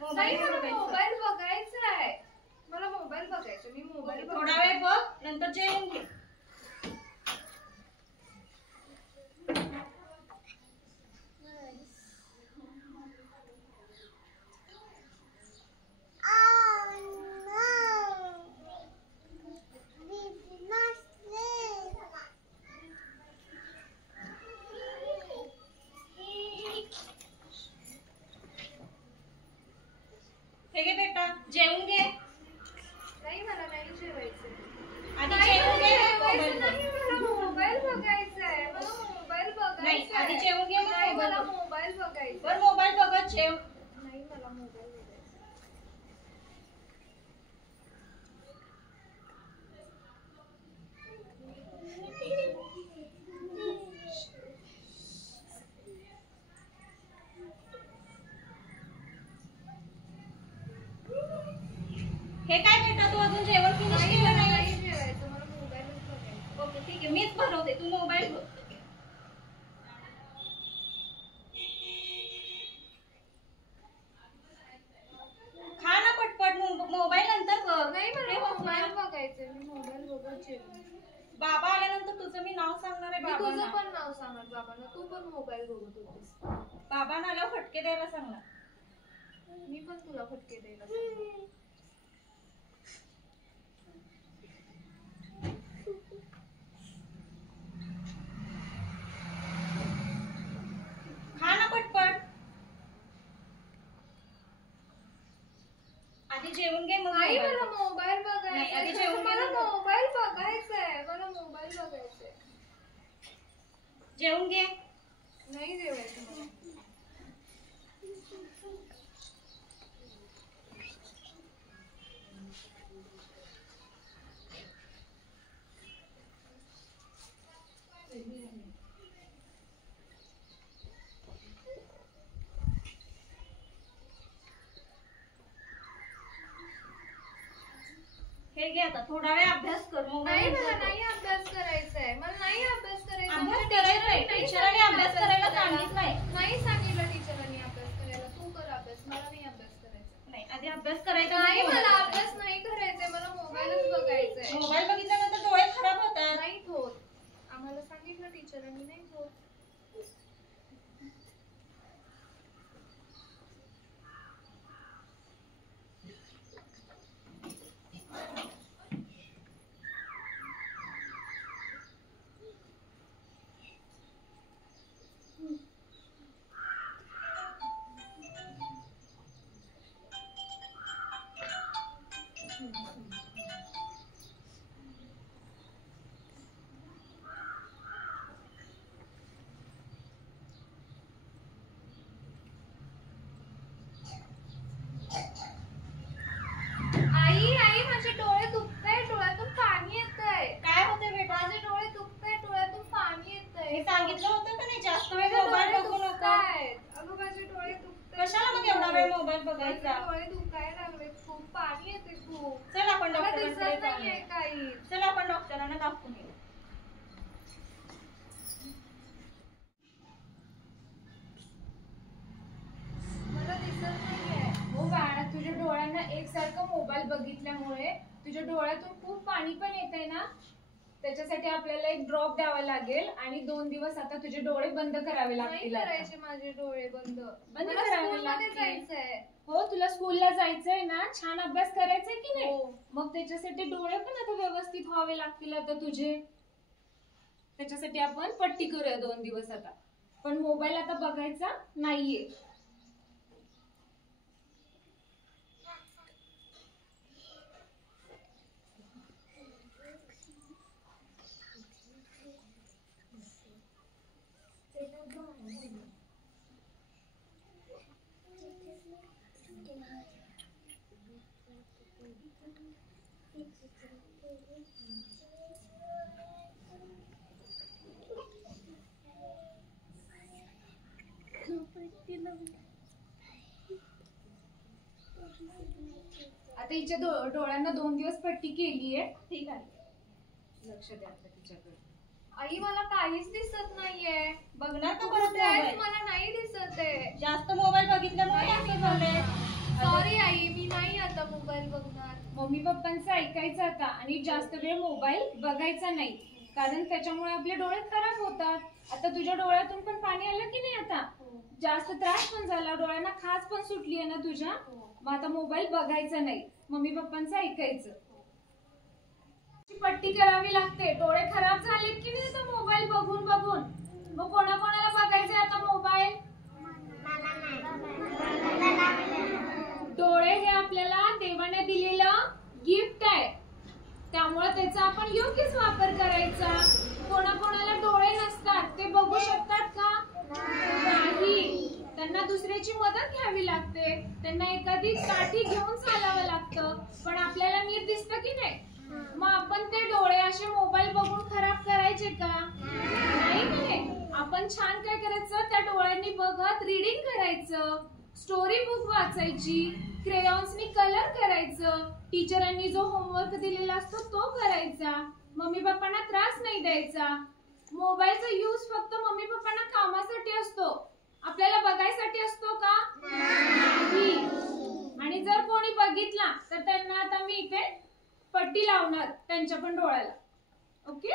नाही मला मोबाईल बघायचा आहे, मला मोबाईल बघायचा, मी मोबाईल थोडा वेळ बघ, नंतर जेवून घे. हे घे बेटा, जेवून घे. नाही मला नाही जेवायचं. आधी जेवून घे. नाही मला मोबाईल बघायचा आहे, मला मोबाईल बघायचा नाही, आधी जेवून घे. नाही मला मोबाईल बघायचा. बर मोबाईल बघत जेव. नाही मला मोबाईल बघायचा. हे काय बेटा, तू अजून जेवण फिनिश केलं नाही? नाही जेवायचं, मला मोबाईलच बघायचा. ओके ठीक आहे, मीच भरवते, तू मोबाईल बघ. खा ना पटपट, मोबाईल नंतर बघ. नाही मला मोबाईल बघायचं, मी मोबाईल बघत जेवण. बाबा आल्यानंतर तुझं मी नाव सांगणार आहे. मी तुझं बाबांना पण नाव सांगणार बाबांना, तू पण मोबाईल बघत होतीस. बाबांना आल्यावर फटके द्यायला सांगणार. मी पण तुला फटके द्यायला सांगणार. खा ना पटपट. आधी जेवून घे, मग नाही मला मोबाईल नाही, आधी बघायचा. जेवून घे. मला मोबाईल बघायचा आहे, मला मोबाईल बघायचा आहे. जेवून घे. नाही जेवायचं मला. हे घे, आता थोडा वेळ अभ्यास कर. नाही मोबाईल मला नाही अभ्यास करायचा आहे, मला नाही अभ्यास करायचा. अभ्यास करायचाय, टीचरांनी अभ्यास करायला सांगितलंय. नाही सांगितलं टीचरांनी अभ्यास करायला. तू कर अभ्यास, मला नाही अभ्यास करायचा. नाही, आधी अभ्यास करायचा. नाही मला अभ्यास नाही करायचंय, मला मोबाईलच बघायचा आहे. मोबाईल बघितल्यानंतर डोळे खराब होतात. नाही होत, आम्हाला सांगितलं टीचरांनी, नाही होत. आई आई माझे डोळे दुखताय, डोळ्यातून पाणी येतंय. काय होते बेटा? माझे डोळे दुखताय, डोळ्यातून पाणी येतंय. हे सांगितलं होतं का नाही जास्त वेळ मोबाईल बघू नका. अगं माझे डोळे दुखताय. कशाला मग एवढा वेळ मोबाईल बघायचा? डोळे दुखायला लागले खूप, पाणी येते खूप. चल आपण मला डॉक्टरांकडे दिसत नाहीये जाऊया. काही. चल आपण डॉक्टरांना दाखवून येऊ. मला दिसत नाहीये. हो बाळा, तुझ्या डोळ्यांना एकसारखं मोबाईल बघितल्यामुळे तुझ्या डोळ्यातून खूप पाणी पण येतंय ना, त्याच्यासाठी आपल्याला एक ड्रॉप द्यावा लागेल आणि 2 दिवस आता तुझे डोळे बंद करावे नाही लागतील. आता. करायचे माझे डोळे बंद. बंद मला करावे स्कूलमध्ये लागतील. जायचंय. हो, तुला स्कूलला जायचंय ना, छान अभ्यास करायचाय की नाही? हो. मग त्याच्यासाठी डोळे पण आता व्यवस्थित व्हावे लागतील आता तुझे. त्याच्यासाठी आपण पट्टी करूया 2 दिवस आता. पण मोबाईल आता बघायचा नाहीये. आता हिच्या डोळ्यांना 2 दिवस पट्टी केलीये. ठीक आहे, लक्ष द्या आता तिच्याकडे. आई मला काहीच दिसत नाहीये. बघणार का परत कुठे आहेस? मोबाईल? मला नाही दिसत आहे. जास्त मोबाईल बघितल्यामुळे असं झालंय. सॉरी आई, मी नाही आता मोबाईल बघणार. मम्मी पप्पांचं ऐकायचं आता आणि जास्त वेळ मोबाईल बघायचा नाही, कारण त्याच्यामुळे आपले डोळे खराब होतात. आता तुझ्या डोळ्यातून पण पाणी आलं की नाही? आता जास्त त्रास पण झाला, डोळ्यांना खाज पण सुटली आहे ना तुझ्या. मग आता मोबाईल बघायचा नाही, मम्मी पप्पांचं ऐकायचं. पट्टी करावी लागते, डोळे खराब झालेत की नाही तर मोबाईल बघून बघून. मग कोणाकोणाला बघायचे आता मोबाईल? डोळे हे आपल्याला देवाने दिलेलं गिफ्ट आहे, त्यामुळे त्याचा आपण योग्यच वापर करायचा. कोणाकोणाला डोळे नसतात, ते बघू शकतात का? नाही, त्यांना दुसऱ्याची मदत घ्यावी लागते, त्यांना एखादी काठी घेऊन चालावं लागतं. पण आपल्याला नीट दिसतं की नाही? मग आपण ते डोळे असे मोबाईल बघून खराब करायचे का? नाही. आपण छान काय करायचं, त्या डोळ्यांनी बघत रीडिंग करायचं, स्टोरी बुक वाचायची, क्रेयॉन्सनी कलर करायचं, टीचरांनी जो होमवर्क दिलेला असतो तो करायचा, मम्मी पप्पांना त्रास नाही द्यायचा. मोबाईलचा यूज फक्त मम्मी पप्पांना कामासाठी असतो, आपल्याला बघायसाठी असतो का? नाही. आणि जर कोणी बघितला तर त्यांना आता मी इथे पट्टी लावणार त्यांच्या पण डोळ्याला. ओके.